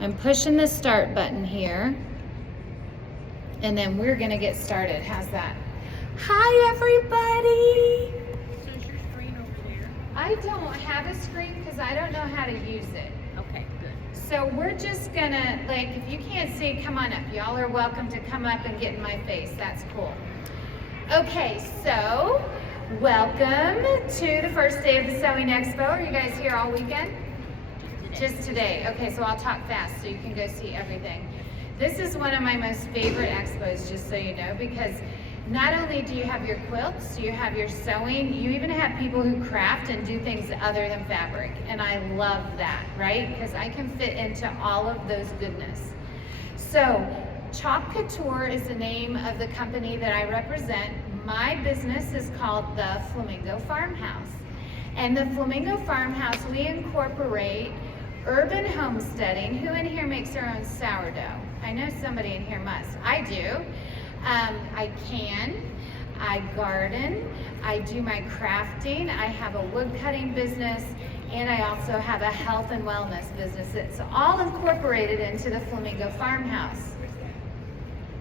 I'm pushing the start button here, and then we're gonna get started. How's that? Hi, everybody. So is your screen over there? I don't have a screen because I don't know how to use it. Okay, good. So we're just gonna, like, if you can't see, come on up. Y'all are welcome to come up and get in my face. That's cool. Okay, so welcome to the first day of the Sewing Expo. Are you guys here all weekend? Just today. Okay, so I'll talk fast so you can go see everything. This is one of my most favorite expos, just so you know, because not only do you have your quilts, you have your sewing, you even have people who craft and do things other than fabric. And I love that, right? Because I can fit into all of those goodness. So, Chalk Couture is the name of the company that I represent. My business is called the Flamingo Farmhouse. And the Flamingo Farmhouse, we incorporate urban homesteading. Who in here makes their own sourdough? I know somebody in here must. I do. I can. I garden. I do my crafting. I have a wood cutting business. And I also have a health and wellness business. It's all incorporated into the Flamingo Farmhouse.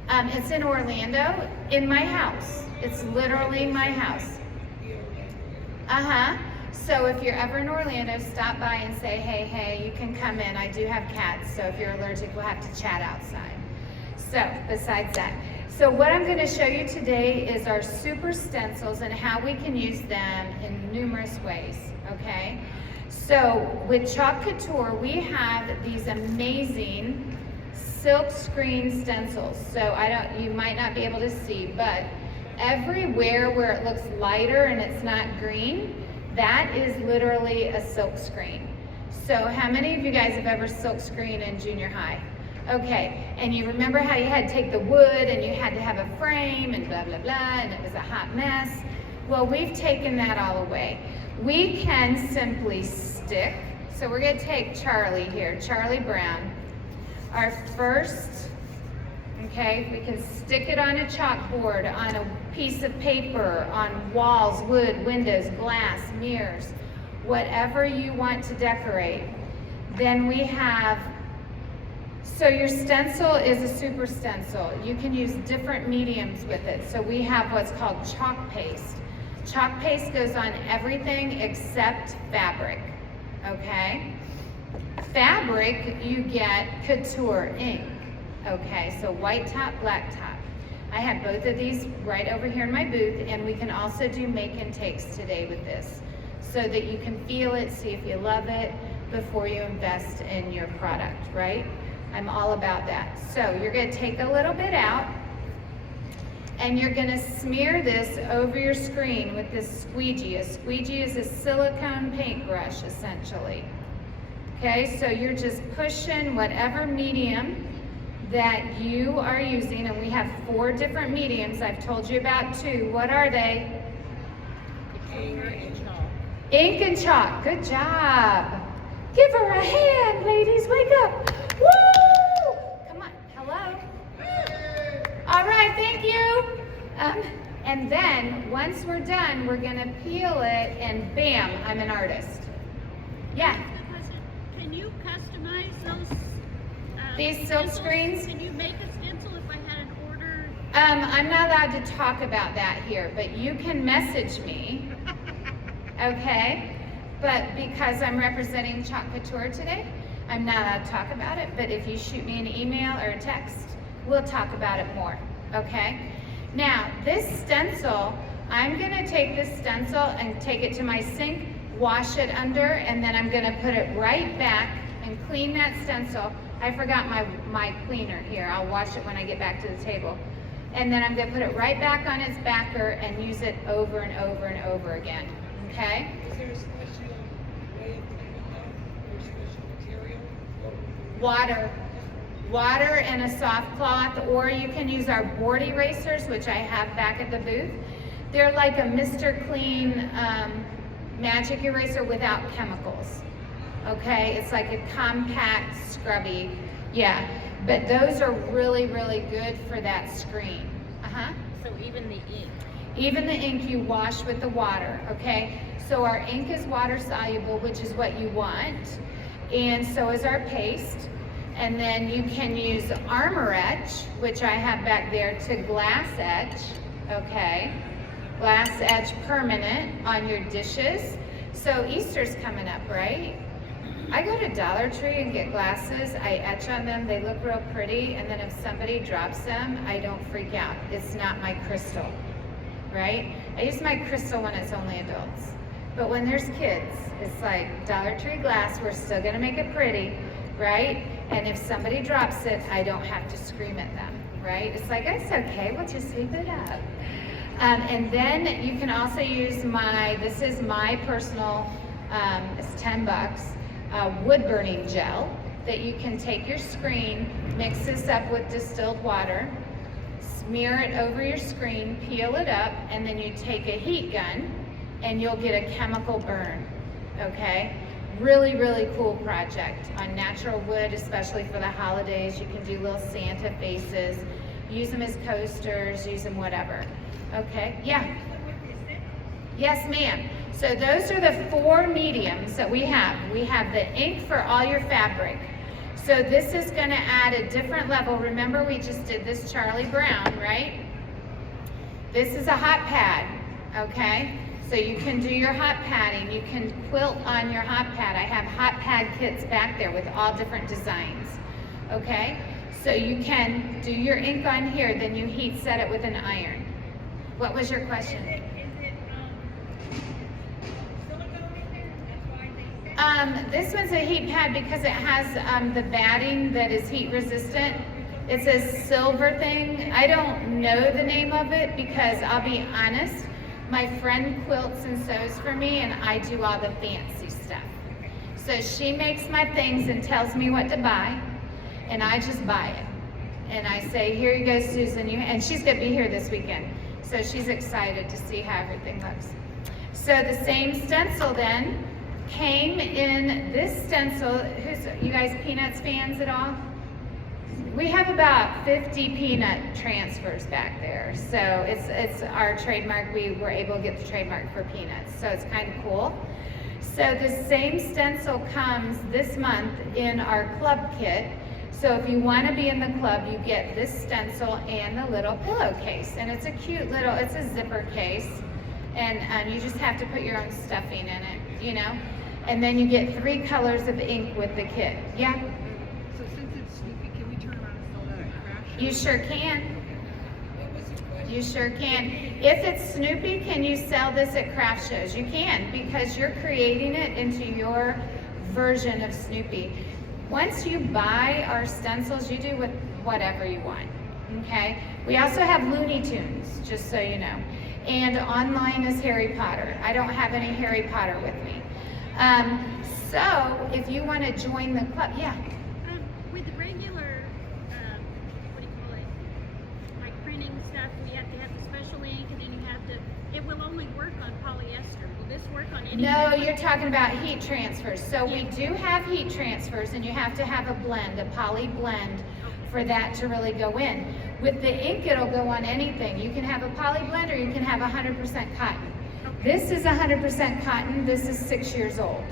It's in Orlando, in my house. It's literally my house. So if you're ever in Orlando, stop by and say, hey, you can come in. I do have cats, so if you're allergic, we'll have to chat outside. So besides that, so what I'm going to show you today is our super stencils and how we can use them in numerous ways, okay? So with Chalk Couture, we have these amazing silk screen stencils. So you might not be able to see, but everywhere where it looks lighter and it's not green, that is literally a silk screen. So how many of you guys have ever silk screened in junior high? Okay, and you remember how you had to take the wood and you had to have a frame and blah, blah, blah, and it was a hot mess? Well, we've taken that all away. We can simply stick. So we're gonna take Charlie here, Charlie Brown. Our first, okay, we can stick it on a chalkboard, on a piece of paper, on walls, wood, windows, glass, mirrors, whatever you want to decorate. Then we have, so your stencil is a super stencil. You can use different mediums with it. So we have what's called chalk paste. Chalk paste goes on everything except fabric, okay? Fabric, you get couture ink. Okay, so white top, black top. I have both of these right over here in my booth, and we can also do make and takes today with this so that you can feel it, see if you love it before you invest in your product, right? I'm all about that. So you're gonna take a little bit out and you're gonna smear this over your screen with this squeegee. A squeegee is a silicone paintbrush, essentially. Okay, so you're just pushing whatever medium that you are using, and we have 4 different mediums. I've told you about 2. What are they? Ink and chalk. Ink and chalk. Good job. Give her a hand, ladies. Wake up. Woo! Come on. Hello. All right. Thank you. And then once we're done, we're gonna peel it, and bam! I'm an artist. Yeah. Can you customize those? These silk screens? Can you make a stencil if I had an order? I'm not allowed to talk about that here, but you can message me, okay? But because I'm representing Chalk Couture today, I'm not allowed to talk about it, but if you shoot me an email or a text, we'll talk about it more, okay? Now, this stencil, I'm gonna take this stencil and take it to my sink, wash it under, and then I'm gonna put it right back and clean that stencil. I forgot my cleaner here. I'll wash it when I get back to the table. And then I'm gonna put it right back on its backer and use it over and over and over again, okay? Is there a special way of cleaning up or special material? Water and a soft cloth, or you can use our board erasers, which I have back at the booth. They're like a Mr. Clean magic eraser without chemicals. Okay, it's like a compact, scrubby, yeah. But those are really, really good for that screen. So even the ink? Even the ink you wash with the water, okay? So our ink is water soluble, which is what you want, and so is our paste. And then you can use armor etch, which I have back there, to glass etch, okay? Glass etch permanent on your dishes. So Easter's coming up, right? I go to Dollar Tree and get glasses. I etch on them. They look real pretty. And then if somebody drops them, I don't freak out. It's not my crystal, right? I use my crystal when it's only adults. But when there's kids, it's like Dollar Tree glass. We're still going to make it pretty, right? And if somebody drops it, I don't have to scream at them, right? It's like, it's okay. We'll just sweep it up. And then you can also use this is my personal, it's $10, wood burning gel that you can take your screen, mix this up with distilled water, smear it over your screen, peel it up, and then you take a heat gun and you'll get a chemical burn, okay? Really, really cool project on natural wood, especially for the holidays. You can do little Santa faces, use them as coasters, use them whatever. Okay, yeah. Yes, ma'am. So those are the 4 mediums that we have. We have the ink for all your fabric. So this is going to add a different level. Remember, we just did this Charlie Brown, right? This is a hot pad, okay? So you can do your hot padding. You can quilt on your hot pad. I have hot pad kits back there with all different designs, okay? So you can do your ink on here, then you heat set it with an iron. What was your question? Is it silicone in there? That's why they said. This one's a heat pad because it has the batting that is heat resistant. It's a silver thing. I don't know the name of it because I'll be honest, my friend quilts and sews for me and I do all the fancy stuff. So she makes my things and tells me what to buy and I just buy it. And I say, here you go, Susan, and she's gonna be here this weekend. So she's excited to see how everything looks. So the same stencil then came in this stencil. You guys Peanuts fans at all? We have about 50 peanut transfers back there. So it's our trademark. We were able to get the trademark for Peanuts. So it's kind of cool. So the same stencil comes this month in our club kit. So if you want to be in the club, you get this stencil and the little pillowcase. And it's a cute little, it's a zipper case. And you just have to put your own stuffing in it, you know? And then you get 3 colors of ink with the kit. Yeah? So since it's Snoopy, can we turn around and sell that at craft shows? You sure can. What was the question? You sure can. If it's Snoopy, can you sell this at craft shows? You can, because you're creating it into your version of Snoopy. Once you buy our stencils, you do with whatever you want, okay? We also have Looney Tunes, just so you know. And online is Harry Potter. I don't have any Harry Potter with me. So if you want to join the club, yeah. With the regular, what do you call it, like printing stuff, we have to have the special ink, and then you have to, it will only work on polyester. Will this work on any? No, you're talking about heat transfers. So we do have heat transfers, and you have to have a blend, a poly blend, for that to really go in. With the ink, it'll go on anything. You can have a poly blend, or you can have 100% cotton. This is 100% cotton. This is 6 years old.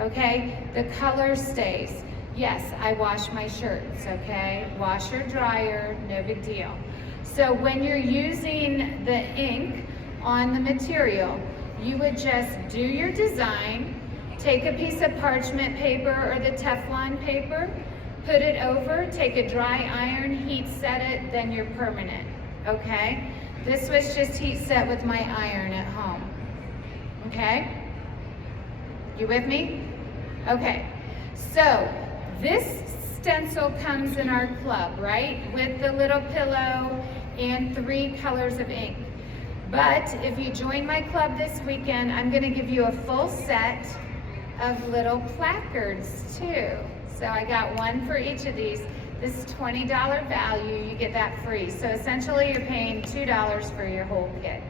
Okay? The color stays. Yes, I wash my shirts, okay? Washer, dryer, no big deal. So when you're using the ink on the material, you would just do your design, take a piece of parchment paper or the Teflon paper, put it over, take a dry iron, heat set it, then you're permanent, okay? This was just heat set with my iron at home, okay? You with me? Okay, so this stencil comes in our club, right? With the little pillow and 3 colors of ink. But if you join my club this weekend, I'm gonna give you a full set of little placards too. So I got one for each of these. This is $20 value, you get that free. So essentially you're paying $2 for your whole kit.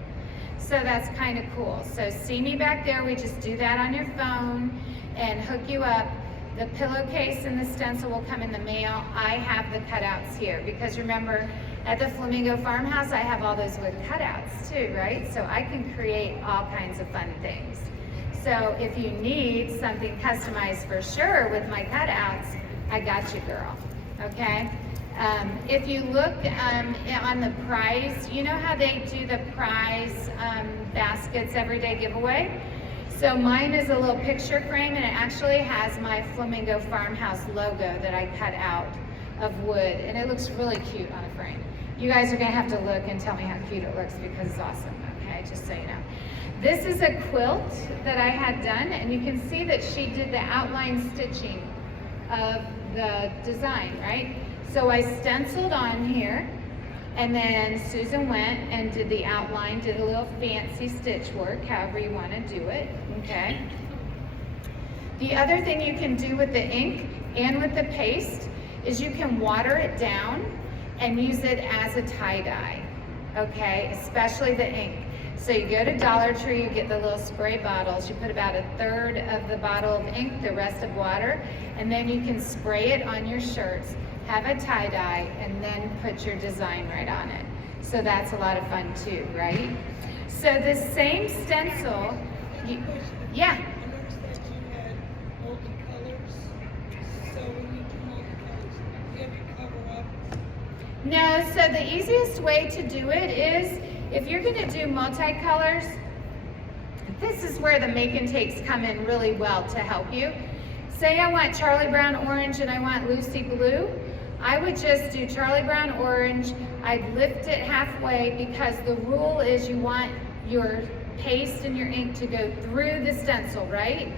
So that's kind of cool. So see me back there, we just do that on your phone and hook you up. The pillowcase and the stencil will come in the mail. I have the cutouts here because remember, at the Flamingo Farmhouse, I have all those wood cutouts too, right? So I can create all kinds of fun things. So if you need something customized for sure with my cutouts, I got you, girl, okay? If you look on the prize, you know how they do the prize baskets everyday giveaway? So mine is a little picture frame, and it actually has my Flamingo Farmhouse logo that I cut out of wood, and it looks really cute on a frame. You guys are gonna have to look and tell me how cute it looks because it's awesome, okay, just so you know. This is a quilt that I had done, and you can see that she did the outline stitching of the design, right? So I stenciled on here, and then Susan went and did the outline, did a little fancy stitch work, however you want to do it, okay? The other thing you can do with the ink and with the paste is you can water it down and use it as a tie-dye, okay? Especially the ink. So you go to Dollar Tree, you get the little spray bottles, you put about 1/3 of the bottle of ink, the rest of water, and then you can spray it on your shirts, have a tie-dye, and then put your design right on it. So that's a lot of fun too, right? So the same stencil, yeah. I noticed that you had multicolors. So when you do multicolors, do you have to cover up? No, so the easiest way to do it is, if you're gonna do multicolors, this is where the make and takes come in really well to help you. Say I want Charlie Brown orange and I want Lucy blue. I would just do Charlie Brown orange. I'd lift it halfway because the rule is you want your paste and your ink to go through the stencil, right?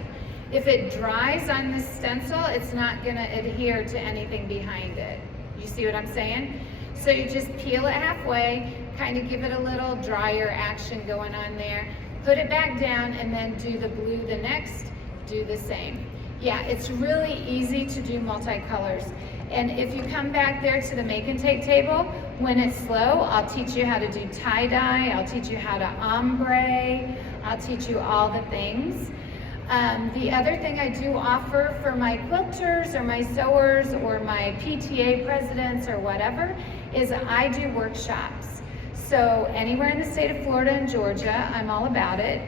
If it dries on the stencil, it's not gonna adhere to anything behind it. You see what I'm saying? So you just peel it halfway, kind of give it a little drier action going on there, put it back down, and then do the blue the next, do the same. Yeah, it's really easy to do multicolors. And if you come back there to the make and take table, when it's slow, I'll teach you how to do tie-dye, I'll teach you how to ombre, I'll teach you all the things. The other thing I do offer for my quilters or my sewers or my PTA presidents or whatever is I do workshops. So anywhere in the state of Florida and Georgia, I'm all about it.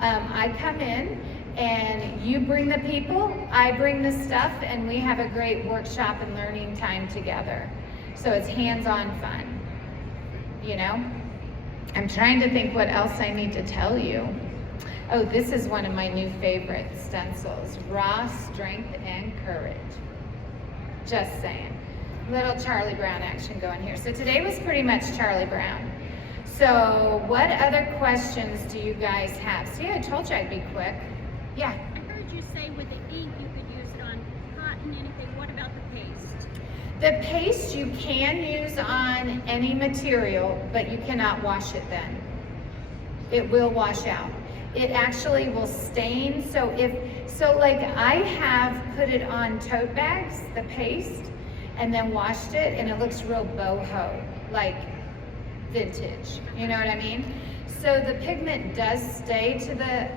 I come in and you bring the people, I bring the stuff, and we have a great workshop and learning time together. So it's hands-on fun, you know? I'm trying to think what else I need to tell you. Oh, this is one of my new favorite stencils, Raw Strength and Courage. Just saying. Little Charlie Brown action going here. So today was pretty much Charlie Brown. So what other questions do you guys have? See, I told you I'd be quick. Yeah. I heard you say with the ink you could use it on cotton, anything. What about the paste? The paste you can use on any material, but you cannot wash it then. It will wash out. It actually will stain. So like I have put it on tote bags, the paste, and then washed it, and it looks real boho, like vintage. You know what I mean? So the pigment does stay to the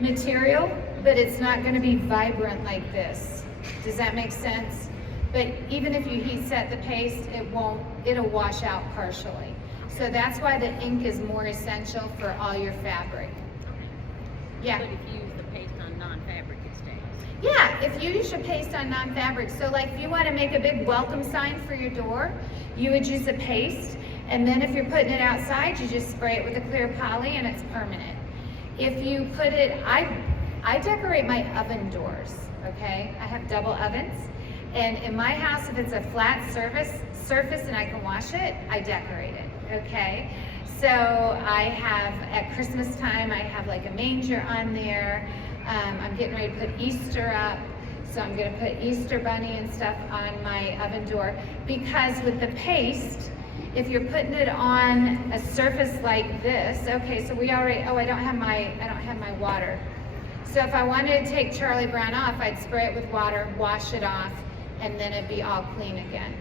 material, but it's not going to be vibrant like this. Does that make sense? But even if you heat set the paste, it'll wash out partially. So that's why the ink is more essential for all your fabric. Yeah. But if you use the paste on non-fabric, it stays. Yeah, if you use your paste on non-fabric. So like if you want to make a big welcome sign for your door, you would use a paste. And then if you're putting it outside, you just spray it with a clear poly and it's permanent. If you put it, I decorate my oven doors, okay? I have double ovens. And in my house, if it's a flat surface and I can wash it, I decorate it, okay? So I have, at Christmas time, I have like a manger on there. I'm getting ready to put Easter up. So I'm gonna put Easter bunny and stuff on my oven door. Because with the paste, if you're putting it on a surface like this, okay, so we already, I don't have my water. So if I wanted to take Charlie Brown off, I'd spray it with water, wash it off, and then it'd be all clean again.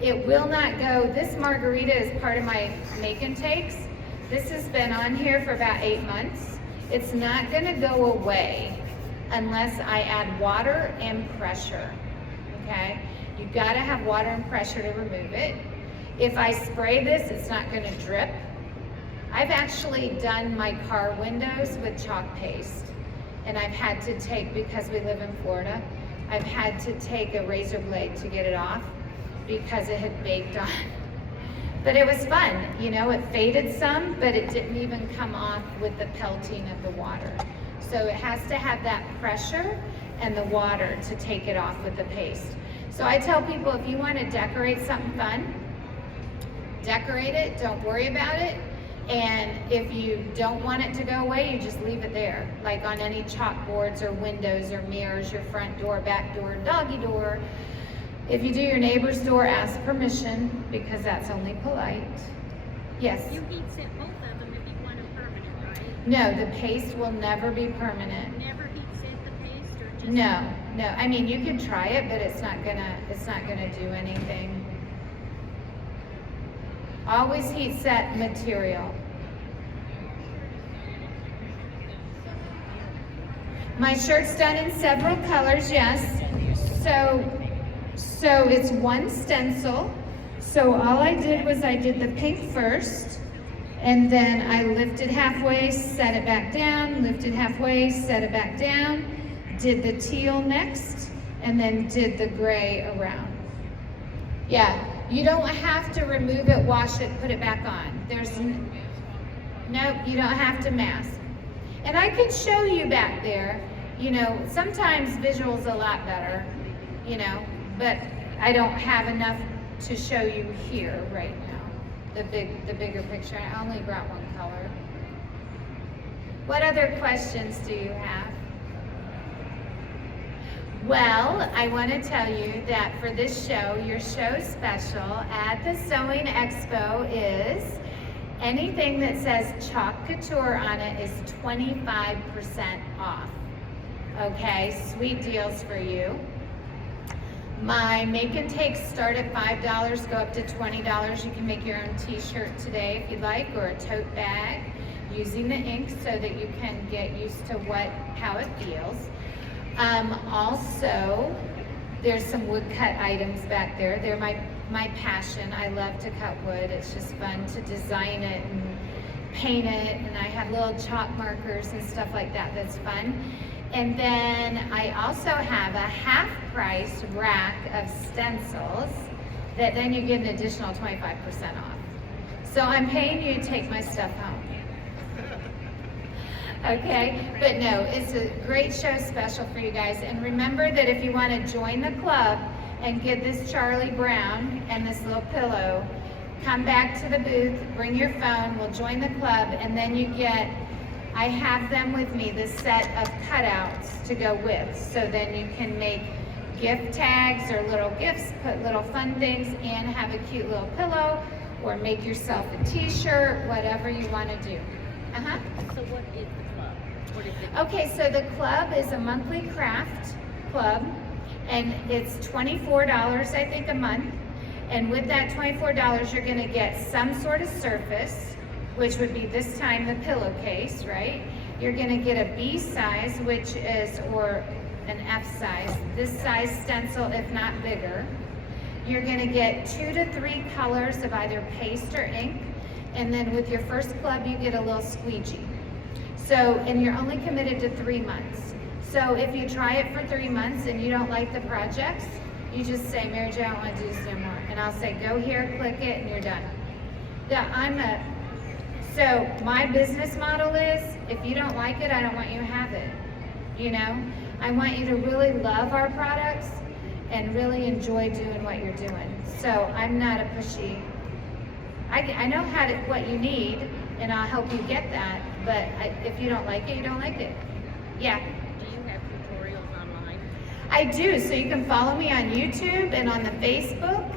It will not go, this margarita is part of my make and takes. This has been on here for about 8 months. It's not gonna go away unless I add water and pressure, okay? You gotta have water and pressure to remove it. If I spray this, it's not gonna drip. I've actually done my car windows with chalk paste, and I've had to take, because we live in Florida, I've had to take a razor blade to get it off because it had baked on. But it was fun, you know, it faded some, but it didn't even come off with the pelting of the water. So it has to have that pressure and the water to take it off with the paste. So I tell people, if you want to decorate something fun, decorate it, don't worry about it. And if you don't want it to go away, you just leave it there, like on any chalkboards or windows or mirrors, your front door, back door, doggy door. If you do your neighbor's door, ask permission, because that's only polite. Yes? You heat set both of them if you want them permanent, right? No, the paste will never be permanent. Never heat set the paste, or just? No, no. I mean, you can try it, but it's not gonna do anything. Always heat set material. My shirt's done in several colors, yes. So it's one stencil. So all I did was I did the pink first, and then I lifted halfway, set it back down, lifted halfway, set it back down, did the teal next, and then did the gray around. Yeah, you don't have to remove it, wash it, put it back on. Nope, you don't have to mask. And I can show you back there, you know, sometimes visual's a lot better, you know, but I don't have enough to show you here right now, the bigger picture. I only brought one color. What other questions do you have? Well, I want to tell you that for this show, your show special at the Sewing Expo is anything that says Chalk Couture on it is 25% off. Okay, sweet deals for you. My make and takes start at $5, go up to $20. You can make your own t-shirt today if you'd like, or a tote bag using the ink so that you can get used to how it feels. Also, there's some wood cut items back there. They're my passion. I love to cut wood. It's just fun to design it and paint it, and I have little chalk markers and stuff like that. That's fun. And then I also have a half-price rack of stencils that then you get an additional 25% off. So I'm paying you to take my stuff home. Okay, but no, it's a great show special for you guys. And remember that if you want to join the club and get this Charlie Brown and this little pillow, come back to the booth, bring your phone, we'll join the club, and then you get, I have them with me, the set of cutouts to go with. So then you can make gift tags or little gifts, put little fun things in, have a cute little pillow, or make yourself a t-shirt, whatever you want to do. So what is the club? What is it? Okay, so the club is a monthly craft club, and it's $24, I think, a month. And with that $24, you're gonna get some sort of surface, which would be this time the pillowcase, right? You're gonna get a B size, which is, or an F size, this size stencil, if not bigger. You're gonna get 2 to 3 colors of either paste or ink. And then with your first club, you get a little squeegee. So, and you're only committed to 3 months. So if you try it for 3 months and you don't like the projects, you just say, Mary Jo, I don't want to do this anymore. And I'll say, go here, click it, and you're done. Yeah, so my business model is, if you don't like it, I don't want you to have it. You know, I want you to really love our products and really enjoy doing what you're doing. So I'm not a pushy. I know what you need, and I'll help you get that, but if you don't like it, you don't like it. Yeah. Do you have tutorials online? I do, so you can follow me on YouTube and on the Facebook.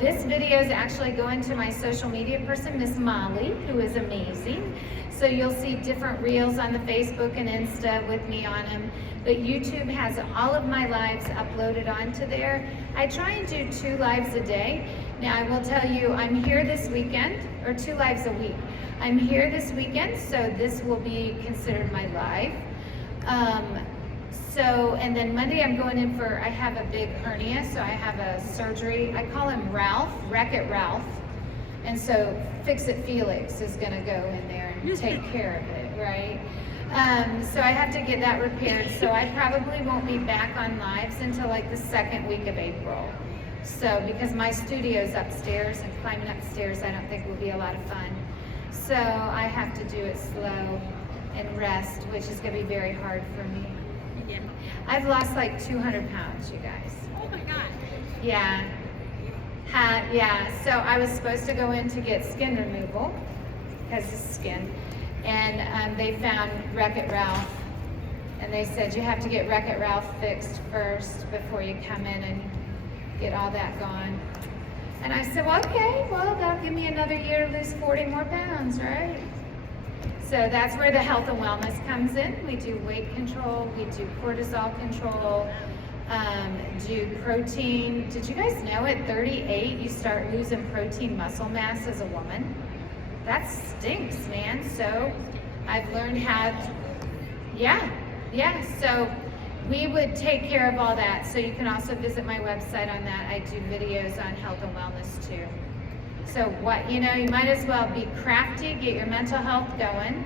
This video is actually going to my social media person, Miss Molly, who is amazing. So you'll see different reels on the Facebook and Insta with me on them. But YouTube has all of my lives uploaded onto there. I try and do 2 lives a day. Now I will tell you, I'm here this weekend, or 2 lives a week. I'm here this weekend, so this will be considered my live. And then Monday I'm going in I have a big hernia, so I have a surgery. I call him Ralph, Wreck-It Ralph. And so Fix-It Felix is gonna go in there and take care of it, right? So I have to get that repaired. So I probably won't be back on lives until like the second week of April. So because my studio's upstairs and climbing upstairs I don't think will be a lot of fun. So I have to do it slow and rest, which is going to be very hard for me. Yeah. I've lost like 200 pounds, you guys. Oh my God. Yeah. Yeah, so I was supposed to go in to get skin removal, because it's skin, and they found Wreck-It Ralph, and they said you have to get Wreck-It Ralph fixed first before you come in and get all that gone. And I said, well, okay, well, that'll give me another year to lose 40 more pounds, right? So that's where the health and wellness comes in. We do weight control, we do cortisol control, do protein. Did you guys know at 38 you start losing protein muscle mass as a woman? That stinks, man. So I've learned how to, yeah. So we would take care of all that. So you can also visit my website on that. I do videos on health and wellness too. So what, you might as well be crafty, get your mental health going,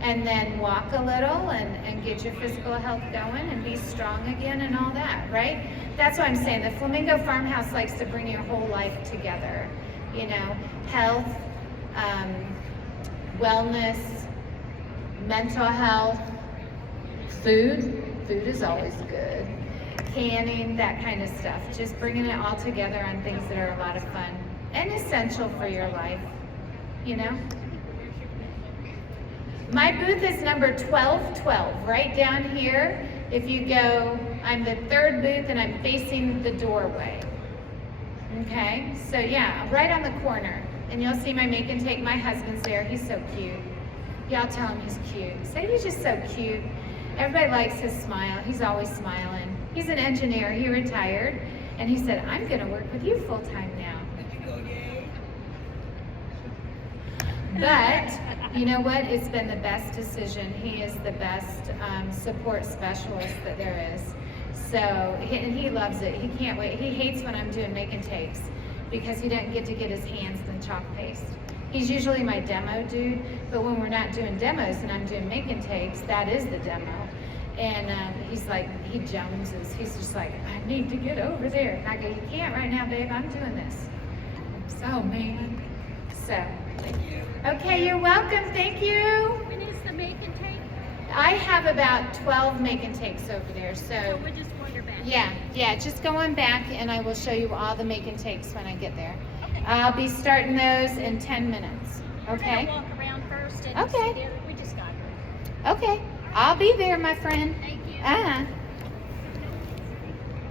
and then walk a little and get your physical health going and be strong again and all that, right? That's what I'm saying. The Flamingo Farmhouse likes to bring your whole life together. Health, wellness, mental health, food. Food is always good. Canning, that kind of stuff. Just bringing it all together on things that are a lot of fun and essential for your life, My booth is number 1212, right down here. If you go, I'm the third booth and I'm facing the doorway. Okay, so yeah, right on the corner. And you'll see my make and take. My husband's there, he's so cute. Y'all tell him he's cute. Say he's just so cute. Everybody likes his smile, he's always smiling. He's an engineer, he retired, and he said, I'm gonna work with you full time now. But, you know what? It's been the best decision. He is the best support specialist that there is. So, and he loves it. He can't wait. He hates when I'm doing make and takes because he doesn't get to get his hands in chalk paste. He's usually my demo dude, but when we're not doing demos and I'm doing make and takes, that is the demo. And he's like, he joneses. He's just like, I need to get over there. And I go, you can't right now, babe. I'm doing this. So, man. So. Okay, you're welcome. Thank you. When is the make and take? I have about 12 make and takes over there. So we'll just wander back. Yeah, just go on back and I will show you all the make and takes when I get there. Okay. I'll be starting those in 10 minutes. Okay? We're gonna walk around first and Okay. see there. We just got here. Okay. I'll be there, my friend. Thank you.